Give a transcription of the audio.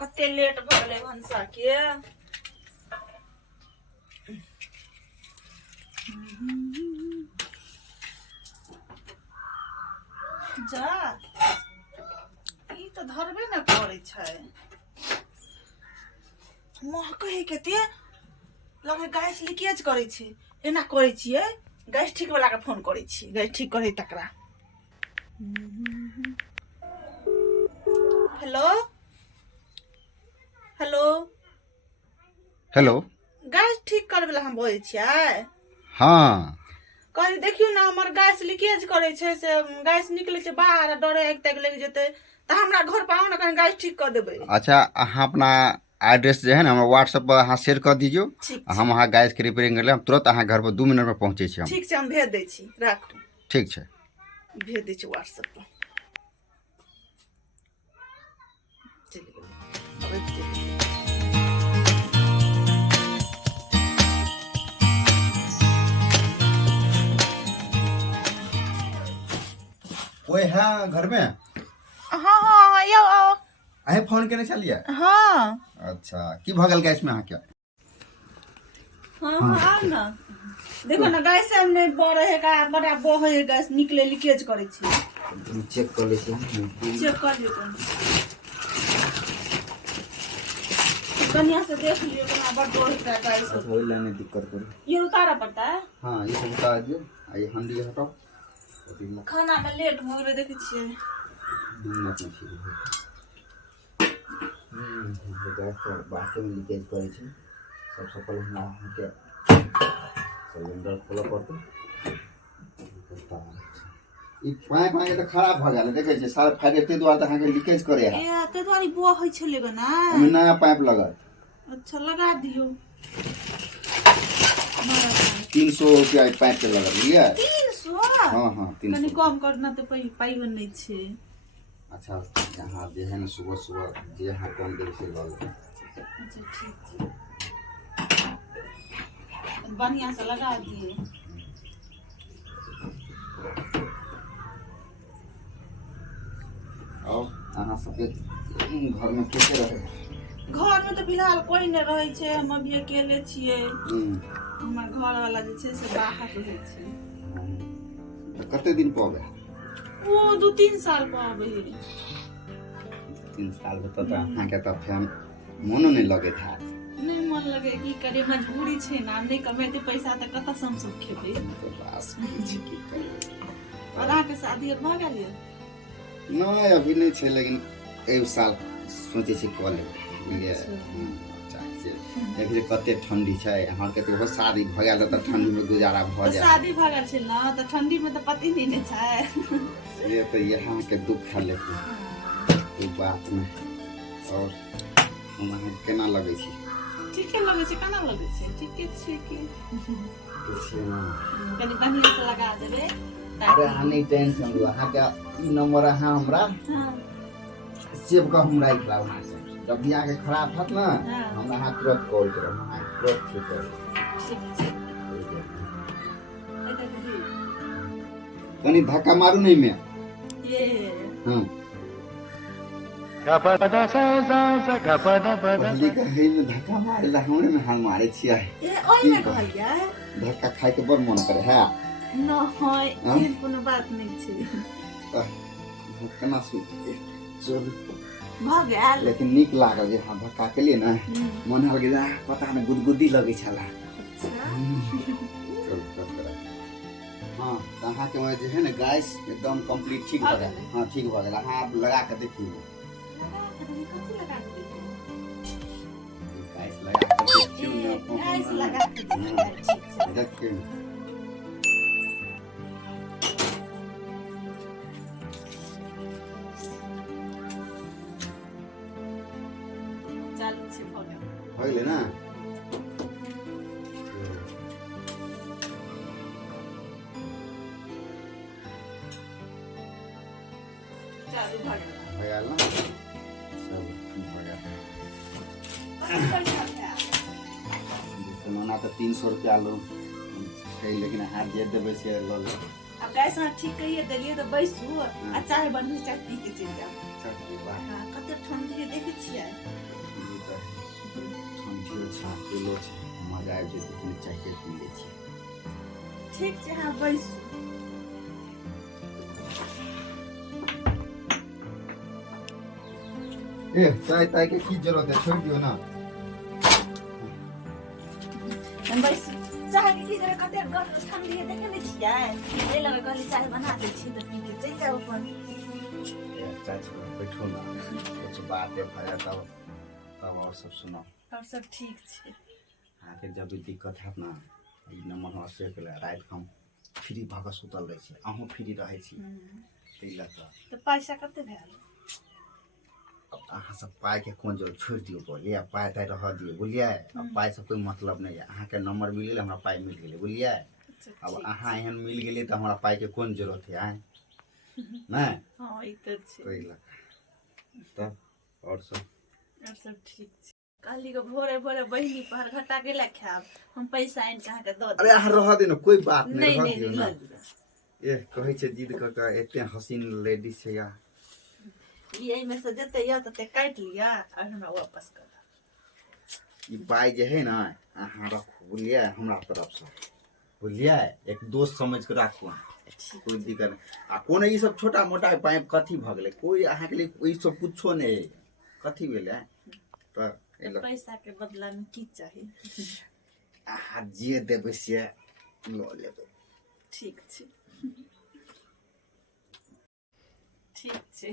कते लेट भ गेलै भनसा के। जा ई तो धरबे न करै छै। महकै कते लगे गैस लीकेज करै छै। एना करै छियै गैस ठीक वाला के फोन करै छी, गैस ठीक करे तकरा। Hello hello hello. गैस ठीक करे वाला हम बोलै छियै। हाँ कहली देखियो ना हमर गैस लीकेज करे छै, से गैस निकले छै बाहर, डरे आगि तक लग जेतै त हमरा घर पर आओ ना, कहीं गैस ठीक कर देबै। अच्छा, अहाँ अपना एड्रेस जो है ना हमारे व्हाट्सएप पर अहाँ शेयर कर दीजिए। हम अहाँ गैस के रिपेयरिंग कर ले, हम तुरंत अहाँ घर पर 2 मिनट में पहुँचे छी हम। ठीक छै, हम भेज दै छी, राखू। ठीक छै, भेज दै छी व्हाट्सएप पर। चलि गेलै। कोई है घर में? हाँ हाँ यो आओ। अहे फोन केने छलिए? हाँ अच्छा, की भ गेल गैस में अहाँ के? हाँ हाँ आओ ना। देखो ना गैस में बड़ है का बड़ा बो है, गैस निकले लीकेज करे छै। चेक कर ले छी। चेक कर लियो तुम। बढ़िया से देख लियो कितना बड़ बो है गैस। वही लाने दिक्कत करी। ये उतारा पड़ता है? हाँ, ये सब उतार दियो। आ ये हंडी हटाओ। खाना में लेट हो गेलै देखे छियै। मिनट में शुरू हो। गैस पर बाथरूम में लीकेज करे छै। सबसे पहले हमरा अहाँ के सिलेंडर खोलऽ पड़तै। ई पाइप अहाँ के त खराब भ गेल, देखे छियै सारा फाइट एते दुआर त अहाँ के लीकेज करे है। ए ते द्वारी बो होय छले ग ना। ओमे नया पाइप लगत। अच्छा लगा दियो। 300 रुपया पाइप के लगत, लिया? 300? हाँ हाँ 300। कनी कम करना तो पाइयो नहीं छे। अच्छा, यहाँ जे है ना सुबह सुबह जे यहाँ कम देर से लग। अच्छा ठीक है, बढ़िया से लगा दिए। और अहाँ सबके घर में के रहे? घर में तो फिलहाल कोई नहीं रहे छे, हम अभी अकेले छिए। हमर घर वाला जे छे से बाहर रहे छे। तो कते दिन पवे? वो 2-3 साल पवे। 3 साल तो अहाँ के त फैन मोनो नहीं लगे था। नहीं मन लगे की करे, मजबूरी छे ना, नहीं कमेते पैसा त कत से हम सब खेबे। तो बस की करे। और अहाँ के शादी भ गेल ये? नहीं अभी नहीं छे, लेकिन एक साल सोचे छी क ले। ये देखिए कते ठंडी छै, अहाँ के तो शादी भ गेल त ठंडी में गुजारा भ जाए। शादी भ गेल छै ना त ठंडी में त पति नहीं ने छै। ये तो यहाँ के दुख खा लेते ई बात में। और हम अहाँ केना लगे छी? ठीके लगे छै, केना लगे छै? ठीके छै कि कुछ ना। कनी बढ़िया से लगा देबे। अरे हनी टेंशन लो, अहाँ के ई नंबर अहाँ हमरा हां सेव का हम राख ला। वहां से जब भी आके खराब हत ना, हम अहाँ तुरंत कॉल करब, अहाँ तुरंत ठीक करब। कनी धक्का मारू नहीं मैं। ये हां पहले कहे में धक्का मारे ला, हमरे में हाल मारे छिया। ए ओइ में कहलिया धक्का खाए के बड़ मन करे है न होय, एहन कोनो बात नहीं छै। केना सुत चल भ गेल, लेकिन निक लागल जे हाँ धक्का के लिए ना मन हल के जा पता नहीं गुदगुदी लगे छला। हाँ अहाँ के जे है ना गैस एकदम कंप्लीट ठीक भ गेल। हाँ ठीक भ गेल, अहाँ आप लगा के देखियो। गैस लगा के देखियो ना, गैस लगा के देखियो। चालू छै भ गेल। हो गेलै ना? चालू भ गेल। हो गेल ना? सब हो गेल। पैसा है ना तो 300 रुपया लो, लेकिन अहाँ जे देबै से ल लो। अब गैस में ठीक कहिए देलिए तो बैसू आ चाय बनबी, चाय पी के चल जाओ। चल बाय। हां कते ठंडी है देखे छियै। छाप किलो छै मजा आबि जेतै कनि चाहिए पी लै छी ठीक छै हाँ बैसू ए चाय ताय के की जरूरत है छोड़ दियो ना बैसू चाय के की जरूरत कते ठंडी है देखे नहीं छियै ए लगे कहली चाय बना दै छी तऽ पी के चलि जाओ अपन चाय छोड़ बैठो ना कुछ बात है भैया तब और सब सुनाओ और सब ठीक छै अहाँके जब भी दिक्कत हैत ना ई नंबर हमरा शेयर कर रात हम फ्री भऽ कऽ सुतल रहै छी अहूँ फ्री रहै छी ताहि लऽ कऽ तऽ पैसा कते भेल अब अहाँ सब पाइ के कोन जरूरत छोड़ि दियौ बोलिए पाइ ताइ रह दियौ बुझलिए अब पाइ से कोई मतलब नहीं है अहाँके नंबर मिल गेलै हमरा पाइ मिल गेलै बुझलिए अब अहाँ एहन मिल गेलै तऽ हमरा पाइ के कोन जरूरत है आइ नहीं हाँ ई तऽ छै ताहि लऽ कऽ तब और सब ठीक छै कहली को भोरे भोरे बहिनी पर घटा के ला खाब हम पैसा आनि के अहाँके दऽ अरे अहाँ रह दियौ ना कोई बात नहीं रह नहीं दियौ ना नहीं ए कहै छै जिद कऽ के एते हसीन लेडीज छै या ई एहिमे से जते यऽ तते काटि लिअ और हमरा वापस कर ई पाइ जे है ना अहाँ रखू बुझलिए हमरा तरफ से बुझलिए एक दोस्त समझ के राखू कोई दिक्कत नहीं आ कोनो ई सब छोटा मोटा पाइ कथी भऽ गेलै कोई अहाँके लिए ई सब कुछो नहीं कथी भेलै तऽ पैसा के बदला में की चाही अहाँ जे देबै से लऽ लेबै ठीक छै ठीक छै